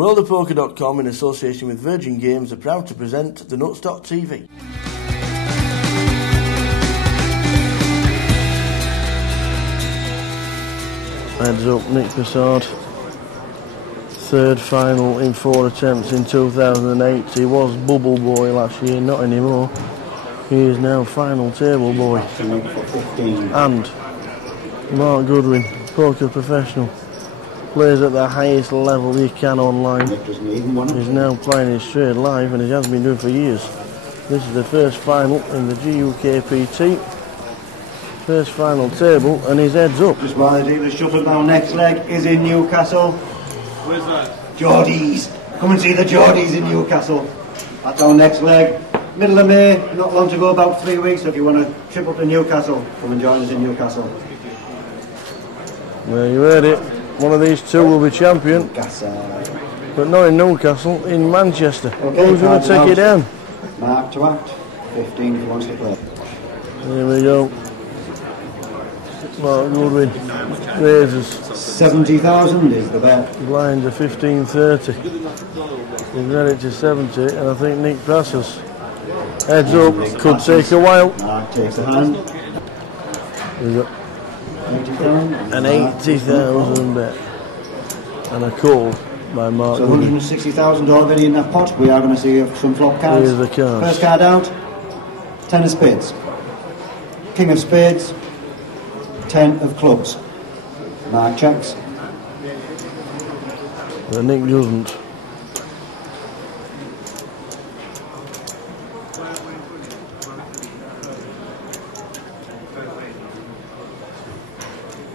WorldofPoker.com in association with Virgin Games are proud to present the Nuts.tv. Heads up, Nik Persaud. Third final in 4 attempts in 2008. He was bubble boy last year, not anymore. He is now final table boy. And Marc Goodwin, poker professional, plays at the highest level you can online. He's now playing it straight live, and he has been doing for years. This is the first final in the GUKPT. First final table, and his head's up. Just while the dealer's shuffled down, next leg is in Newcastle. Where's that? Geordies. Come and see the Geordies in Newcastle. That's our next leg. Middle of May, not long to go, about 3 weeks. So if you want to trip up to Newcastle, come and join us in Newcastle. Well, you heard it. One of these two will be champion. But not in Newcastle, in Manchester. Okay, who's going to take it down? Mark to act. 15 if he wants to play. Here we go. Marc Goodwin, raises. 70,000 is the bet. Blinds are 15.30. He's got it to 70, and I think Nik passes. Heads up, could take a while. Mark takes a hand. We've got an 80,000 bet. And a call by Marc So Goodwin. 160,000 already in that pot. We are going to see some flop cards. Here's the cards. First card out, 10 of spades. King of spades, 10 of clubs. Mark checks. But Nik doesn't.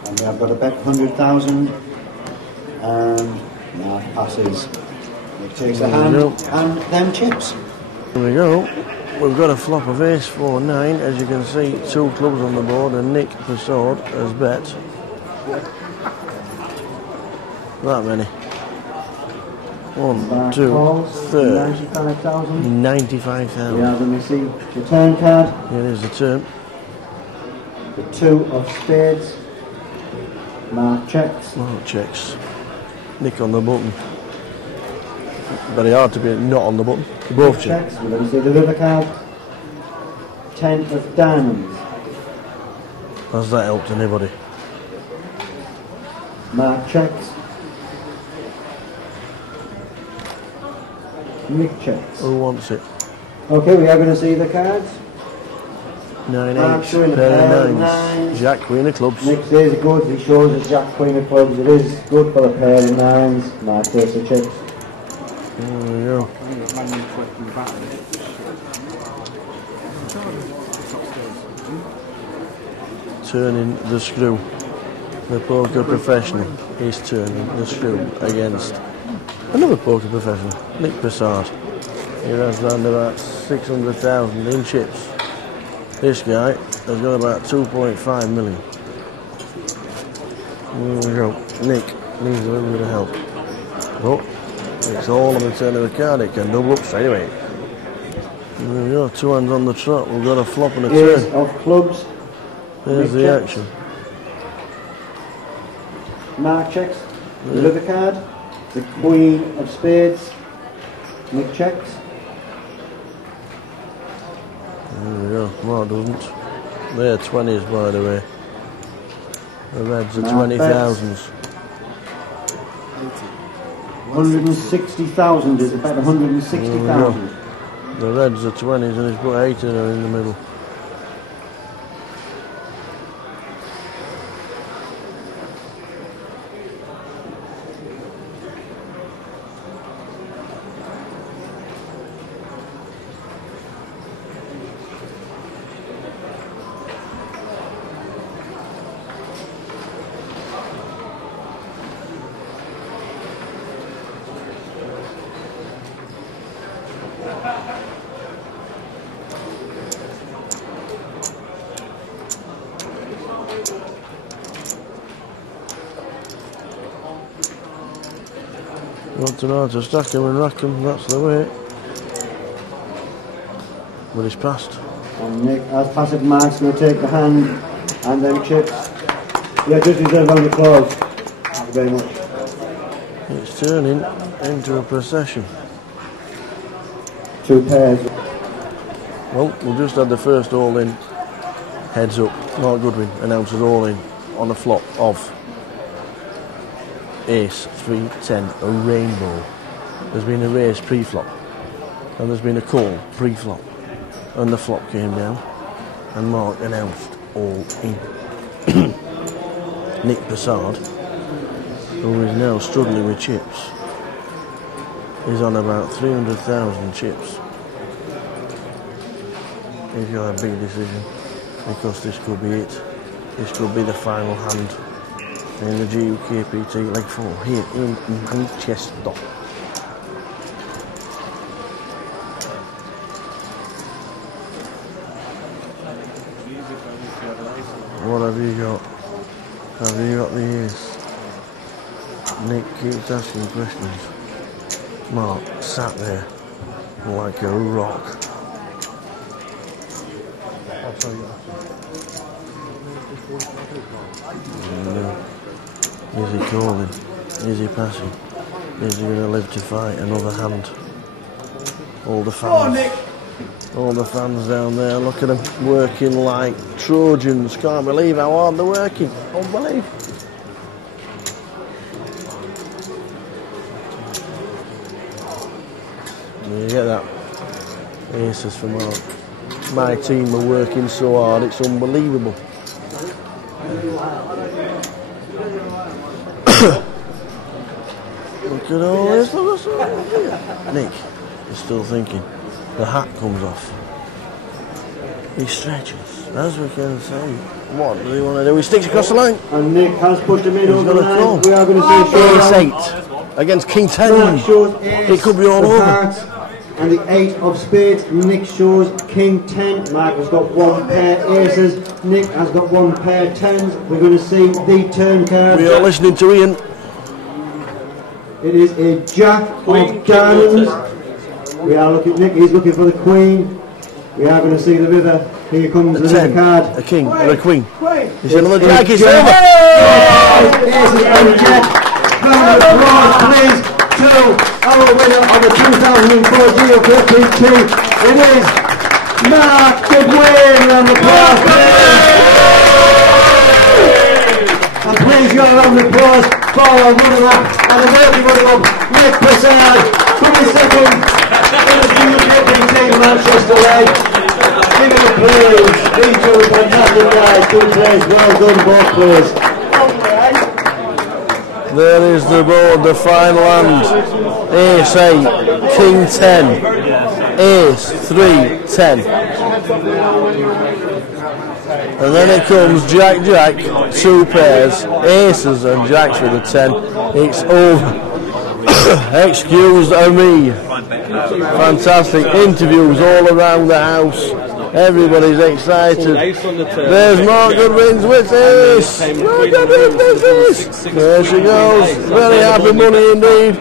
And we have got a bet 100,000. And Mark passes. Nik takes a hand and then chips. Here we go. We've got a flop of ace 4-9. As you can see, 2 clubs on the board, and Nik Persaud has bet that many. 1, 2, 3, 95,000. Yeah, let me see. It's your turn card. Here is the turn. The 2 of spades. Mark checks. Mark checks. Nik on the button. Very hard to be not on the button. They both check. Checks. Let me see the river card. 10 of diamonds. Has that helped anybody? Mark checks. Nik checks. Who wants it? Okay, we are going to see the cards. 9, Mark 8, showing a pair pair of of 9s. Jack, queen of clubs. Nik says it good. He shows us Jack, queen of clubs. It is good for a pair of 9s. Mark takes the chips. There we go. Turning the screw. The poker professional is turning the screw against another poker professional, Nik Persaud. He has around about 600,000 in chips. This guy has got about 2.5 million. There we go. Nik needs a little bit of help. Oh, it's all on the turn of a card. It can double up straight away. There we go. 2 hands on the trot. We've got a flop and a Ace turn. of clubs. There's the checks. action. Mark checks. The river card. The queen of spades. Nik checks. There we go. Mark doesn't. They're 20s, by the way. The reds are 20,000s. 160,000 is about 160,000. The reds are 20s, and he's put 80 in the middle. Want to know how to stack him and rack him, that's the way. But he's passed. And Nik, as passive Mark's going to take the hand and then chips. Yeah, just deserve on the applause. Thank you very much. It's It's turning into a procession. 2 pairs. Well, we've just had the first all in. Heads up, Marc Goodwin announces all in on the flop of Ace 310, a rainbow. There's been a race pre-flop, and there's been a call pre-flop, and the flop came down, and Marc announced all in. Nik Persaud, who is now struggling with chips, is on about 300,000 chips. He's got a big decision, because this could be it. This could be the final hand in the GUKPT leg 4 here in Manchester. What have you got? Have you got the ace? Nik keeps asking questions. Marc sat there like a rock. Is he calling? Is he passing? Is he going to live to fight another hand? All the fans down there, look at them working like Trojans. Can't believe how hard they're working. Unbelievable. You get that? Aces for Marc. My team are working so hard, it's unbelievable. Look at all this. Nik is still thinking. The hat comes off. He stretches, as we can say. What does he want to do? He sticks across the line. And Nik has pushed him in over the line. We are going to see Ace 8 against King 10. It could be all over. And the 8 of spades, Nik shows King 10. Marc has got 1 pair aces. Nik has got 1 pair 10s. We're going to see the turn card. We are listening to Ian. It is a jack of diamonds. We are looking, Nik is looking for the queen. We are going to see the river. Here comes the 10, card. a king, or a queen. He's another jack, it's over. Aces and jack. Round of applause, please, to our winner of the 2004 GUKPT. It is Marc Goodwin. Round of applause, please. And please, your round of applause for our runner-up and a worthy runner-up, Nik Persaud, coming second in the GUKPT Manchester leg. Give him a praise. These two are fantastic guys. Good plays. Well done, both players. There is the board, the final hand. Ace 8, King 10, Ace 3, 10. And then it comes Jack, Jack, 2 pairs, Aces and Jacks with a 10. It's over. Excuse me. Fantastic interviews all around the house. Everybody's excited. There's Marc Goodwin's with Ace. There she goes. Very happy money indeed.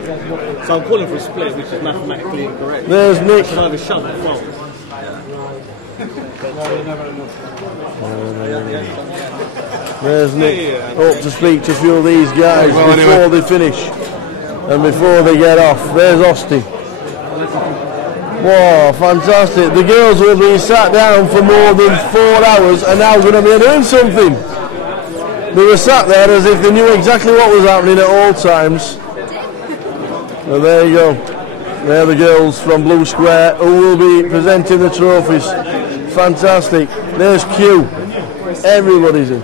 So I'm calling for a split, which is mathematically incorrect. There's Nik. There's Nik up to speak to a few of these guys before they finish and before they get off. There's Austin. Wow, fantastic. The girls will be sat down for more than 4 hours and now going to be doing something. They were sat there as if they knew exactly what was happening at all times. And there you go. They're the girls from Blue Square who will be presenting the trophies. Fantastic. There's Q. Everybody's in.